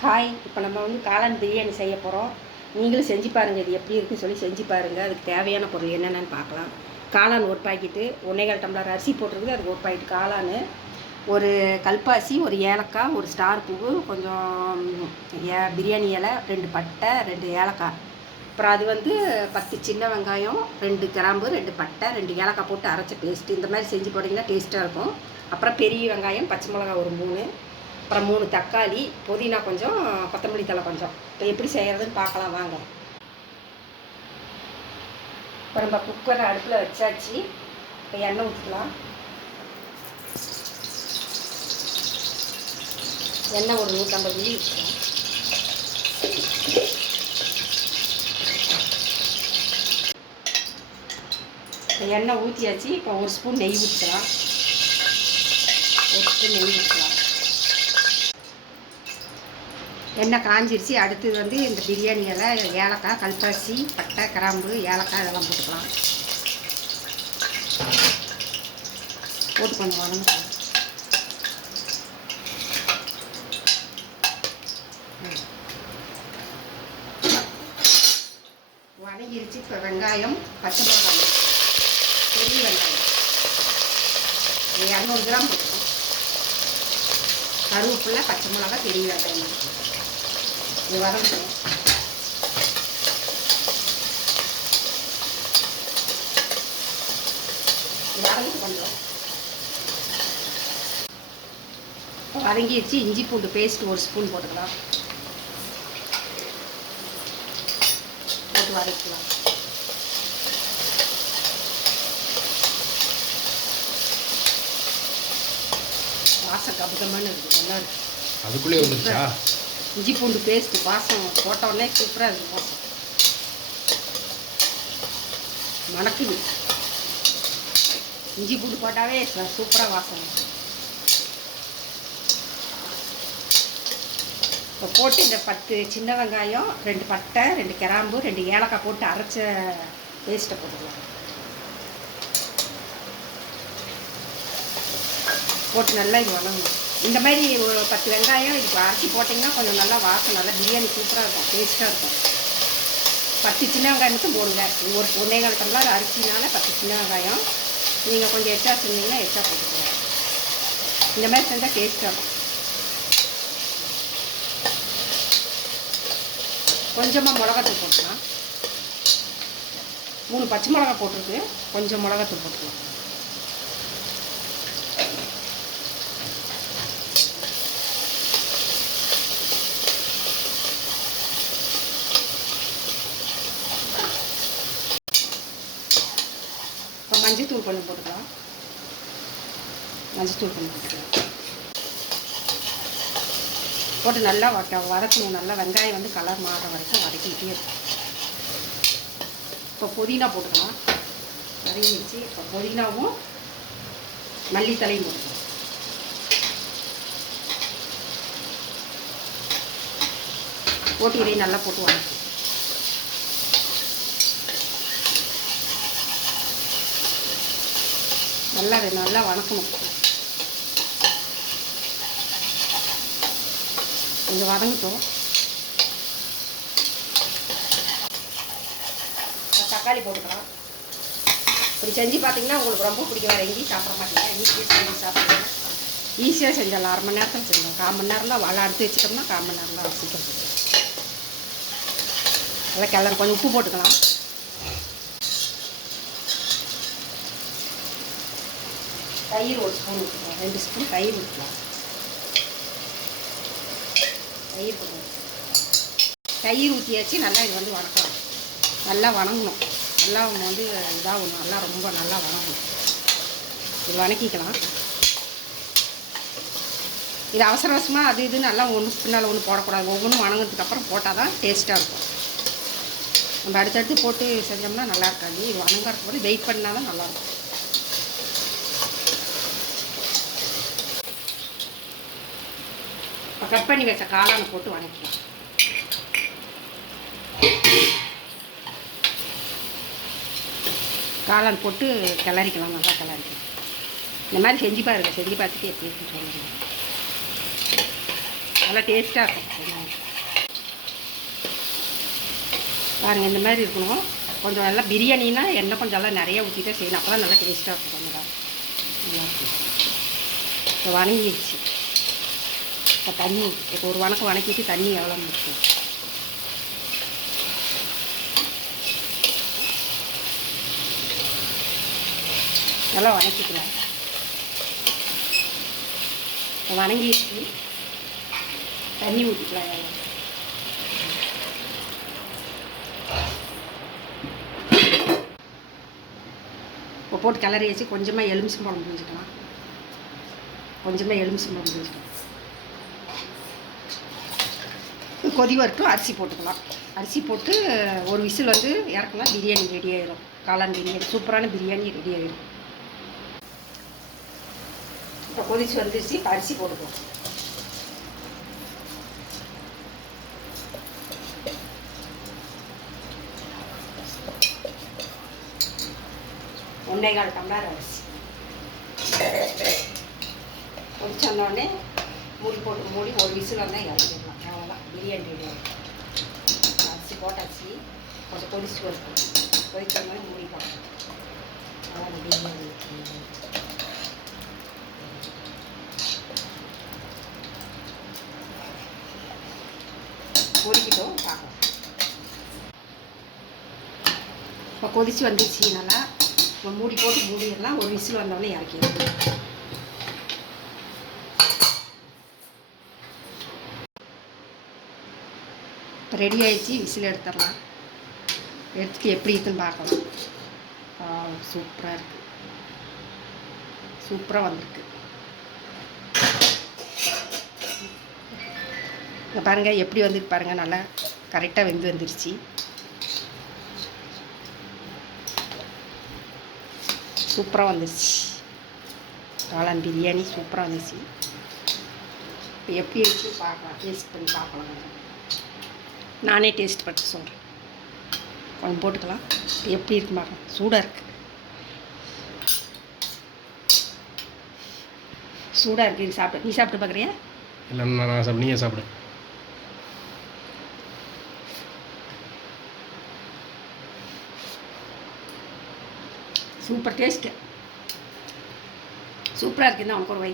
Hi, இப்போ நம்ம காளான் பிரியாணி செய்ய போகிறோம். நீங்களும் செஞ்சு பாருங்கள், இது எப்படி இருக்குன்னு சொல்லி செஞ்சு பாருங்கள். அதுக்கு தேவையான பொருள் என்னென்னு பார்க்கலாம். காளான் ஒரு பாக்கெட்டு, 1.25 டம்ளர் அரிசி போட்டிருக்குது, அதுக்கு ஒரு பாக்கெட் காளான், ஒரு கல்பாசி, ஒரு ஏலக்காய், ஒரு ஸ்டார் பூவு, கொஞ்சம் பிரியாணி இலை, 2 பட்டை, 2 ஏலக்காய். அப்புறம் அது 10 சின்ன வெங்காயம், 2 கிராம்பு, 2 பட்டை, 2 ஏலக்காய் போட்டு அரைச்ச பேஸ்ட்டு. இந்த மாதிரி செஞ்சு போட்டிங்கன்னா டேஸ்ட்டாக இருக்கும். அப்புறம் பெரிய வெங்காயம், பச்சை மிளகாய் ஒரு 3, அப்புறம் 3 தக்காளி, புதினா கொஞ்சம், கொத்தமல்லி தழை கொஞ்சம். இப்போ எப்படி செய்கிறதுன்னு பார்க்கலாம் வாங்க. இப்போ நம்ம குக்கரை அடுப்பில் வச்சாச்சு. இப்போ எண்ணெய் ஊற்றிக்கலாம். எண்ணெய் ஒரு 150 மில்லி ஊற்றிக்கலாம். இப்போ எண்ணெய் ஊற்றியாச்சு. இப்போ 1 ஸ்பூன் நெய் ஊற்றிக்கலாம். 1 ஸ்பூன் நெய் ஊற்றிக்கலாம். எண்ணெய் காஞ்சிருச்சு. அடுத்தது இந்த பிரியாணி இலை, ஏலக்காய், கல்பாசி, பட்டை, கிராம்பு, ஏலக்காய் இதெல்லாம் போட்டுக்கலாம். போட்டு கொஞ்சம் வதங்கலாம். வதங்கிருச்சு. இப்போ வெங்காயம், பச்சை மிளகாய், பெரிய வெங்காயம் 200 கிராம் போட்டுக்கலாம். கருவேப்பிலை, பச்சை மிளகாய், பெரிய வெங்காயம் இது வதங்கணும். வதங்கிட்டு கொஞ்சம் வதங்கிடுச்சு. இஞ்சி பூண்டு பேஸ்ட் 1 ஸ்பூன் போட்டுக்கலாம். போட்டு வதக்கலாம். வாசம் கபகமான இருக்குது, நல்லா இருக்கு. அதுக்குள்ளே வந்துருச்சா? இஞ்சி பூண்டு பேஸ்ட்டு வாசம் போட்டோடனே சூப்பராக இருக்குது. வாசம் மணக்குது. இஞ்சி பூண்டு போட்டாவே சூப்பராக வாசம். இப்போ போட்டு இந்த 10 சின்ன வெங்காயம், 2 பட்டை, 2 கிராம்பு, 2 ஏலக்காய் போட்டு அரைச்ச பேஸ்ட்டை போட்டுக்கலாம். போட்டு நல்லா இது வதங்கணும். இந்த மாதிரி ஒரு 10 வெங்காயம் இதுக்கு அரைச்சி போட்டிங்கன்னா கொஞ்சம் நல்லா வாசம், நல்லா பிரியாணி சூப்பராக இருக்கும், டேஸ்ட்டாக இருக்கும். 10 சின்ன வெங்காயம் மட்டும் போடுங்க. ஒரு 1.25 டம்ளர் அரிசினால 10 சின்ன வெங்காயம். நீங்கள் கொஞ்சம் எச்சா செஞ்சீங்கன்னா எச்சா போட்டுக்கலாம். இந்த மாதிரி செஞ்சால் டேஸ்ட்டாக இருக்கும். கொஞ்சமாக மிளகாத்தூள் போட்டுக்கலாம். 3 பச்சை மிளகா போட்டிருக்கு, கொஞ்சம் மிளகாத்தூள் போட்டுக்கலாம். இப்போ மஞ்சத்தூள் கொஞ்சம் போட்டுக்கலாம். மஞ்சத்தூள் கொஞ்சம் போட்டுக்கலாம். போட்டு நல்லா வதக்கணும். நல்லா வெங்காயம் கலர் மாறுற வரைக்கும் வதக்கிட்டே இருக்கும். இப்போ புதினா போட்டுக்கலாம். வதங்கிடுச்சு. இப்போ புதினாவும் மல்லித்தலையும் போட்டுக்கலாம். போட்டு இதையும் நல்லா போட்டு வதக்கணும். நல்லா வதக்கணும். கொஞ்சம் வதங்கட்டும். தக்காளி போட்டுக்கலாம். இப்படி செஞ்சு பார்த்தீங்கன்னா உங்களுக்கு ரொம்ப பிடிக்கும். வேறு எங்கேயும் சாப்பிட மாட்டீங்க. ஈஸியாக செஞ்சு சாப்பிடுங்க. ஈஸியாக செஞ்சிடலாம். 1/2 மணி நேரத்தில் செஞ்சோம். 1/4 மணி நேரம் தான் வலை அடுத்து வச்சுட்டோம்னா 1/4 மணி நேரம் தான் சீக்கிரம் செஞ்சோம். நல்லா கிளறு. கொஞ்சம் உப்பு போட்டுக்கலாம். தயிர் 1 ஸ்பூன் ஊற்றிக்கலாம். 2 ஸ்பூன் தயிர் ஊற்றலாம். தயிர் போடணும். தயிர் ஊற்றியாச்சு. நல்லா இது வதக்கலாம். நல்லா வதங்கணும். நல்லா இதாகணும். நல்லா ரொம்ப நல்லா வதங்கணும். இது வதக்கிக்கலாம். இது அவசர அவசரமாக அது இது நல்லா ஒன்று பின்னால் ஒன்று போடக்கூடாது. ஒவ்வொன்றும் வதங்கினதுக்கப்புறம் போட்டால் தான் டேஸ்ட்டாக இருக்கும். நம்ம அடுத்தடுத்து போட்டு செஞ்சோம்னா நல்லா இருக்காது. இது வதங்கிறதுக்கு போது வெயிட் பண்ணால் தான் நல்லாயிருக்கும். இப்போ கட் பண்ணி வச்ச காளானை போட்டு வதக்கலாம். காளான் போட்டு கிளறிக்கலாம். நல்லா கிளறிக்கலாம். இந்த மாதிரி செஞ்சு பாருங்கள். செஞ்சு பார்த்துட்டு எப்படி இருக்குன்னு சொல்லுங்கள். நல்லா டேஸ்ட்டாக இருக்கும். பாருங்கள் இந்த மாதிரி இருக்கணும். கொஞ்சம் நல்லா பிரியாணினா எண்ணெய் கொஞ்சம் நல்லா நிறையா ஊற்றிட்டே செய்யணும். அப்போ தான் நல்லா டேஸ்ட்டாக இருக்கும். கொஞ்சம் நல்லாயிருக்கும். இப்போ வணங்கிடுச்சு. இப்போ தண்ணி இப்போ ஒரு வணக்கம் வணக்கிட்டு தண்ணி எவ்வளோ இருக்கும் நல்லா வணக்கிக்கலாம். இப்போ வணங்கிடுச்சு. தண்ணி ஊற்றிக்கலாம். எவ்வளோ இப்போ போட்டு கிளறி வச்சு கொஞ்சமாக எலுமிச்சம்பழம் புரிஞ்சுக்கலாம். கொஞ்சமாக எலுமிச்சம்பழம் புரிஞ்சுக்கலாம். கொதி வரட்டும். அரிசி போட்டுக்கலாம். அரிசி போட்டு ஒரு விசில் வந்து இறக்கலாம். பிரியாணி ரெடி ஆகிடும். காளான் பிரியாணி சூப்பரான பிரியாணி ரெடி ஆகிடும். இப்போ கொதிச்சு வந்துருச்சு. இப்போ அரிசி போட்டுக்கலாம். ஒன்றேகால் டம்ளர் அரிசி கொதிச்சோடனே மூடி ஒரு விசில் வந்தால் இறங்கிடலாம். அவ்வளோதான் பிரியாணி ரெடி ஆகும். அரிசி போட்டாச்சு. கொஞ்சம் கொதிச்சு வரும். கொதிச்சோடனே மூடிக்கலாம். அவ்வளோ பிரியாணி பொரிக்கிட்டோம் பார்க்கலாம். இப்போ கொதிச்சு வந்துடுச்சு. நல்லா இப்போ மூடி போட்டு மூடிடலாம். ஒரு விசில் வந்தோடனே இறக்கிடலாம். இப்போ ரெடி ஆகிடுச்சு. விசில் எடுத்துடலாம். எடுத்துட்டு எப்படி இருக்குன்னு பார்க்கலாம். சூப்பராக இருக்குது. சூப்பராக வந்திருக்கு. இங்கே பாருங்கள் எப்படி வந்துருக்கு பாருங்கள். நல்லா கரெக்டாக வெந்து வந்துருச்சு. சூப்பராக வந்துருச்சு. காளான் பிரியாணி சூப்பராக வந்துருச்சு. இப்போ எப்படி இருக்குன்னு பார்க்கலாம். டேஸ்ட் பண்ணி பார்க்கலாம். நானே டேஸ்ட் பண்ணி சொல்கிறேன். கொஞ்சம் போட்டுக்கலாம். இப்போ எப்படி இருக்குன்னு பார்க்கலாம். சூடாக இருக்குது. சூடாக இருக்குது. இது சாப்பிட்டு நீ சாப்பிட்டு பார்க்குறியா? இல்லை நான் சாப்பிடு. நீயே சாப்பிடு. Super taste. சூப்பராக இருக்குதுன்னா உனக்கு ஒரு வை.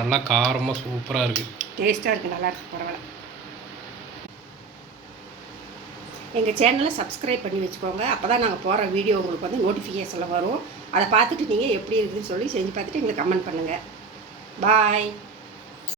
நல்லா காரமாக சூப்பராக இருக்குது. டேஸ்ட்டாக இருக்குது. நல்லா இருக்குது. பரவாயில்ல. எங்கள் சேனலை சப்ஸ்கிரைப் பண்ணி வச்சுக்கோங்க. அப்போ தான் நாங்கள் போகிற வீடியோ உங்களுக்கு வந்து நோட்டிஃபிகேஷனில் வரும். அதை பார்த்துட்டு நீங்கள் எப்படி இருக்குதுன்னு சொல்லி செஞ்சு பார்த்துட்டு எங்களுக்கு கமெண்ட் பண்ணுங்கள். பாய்.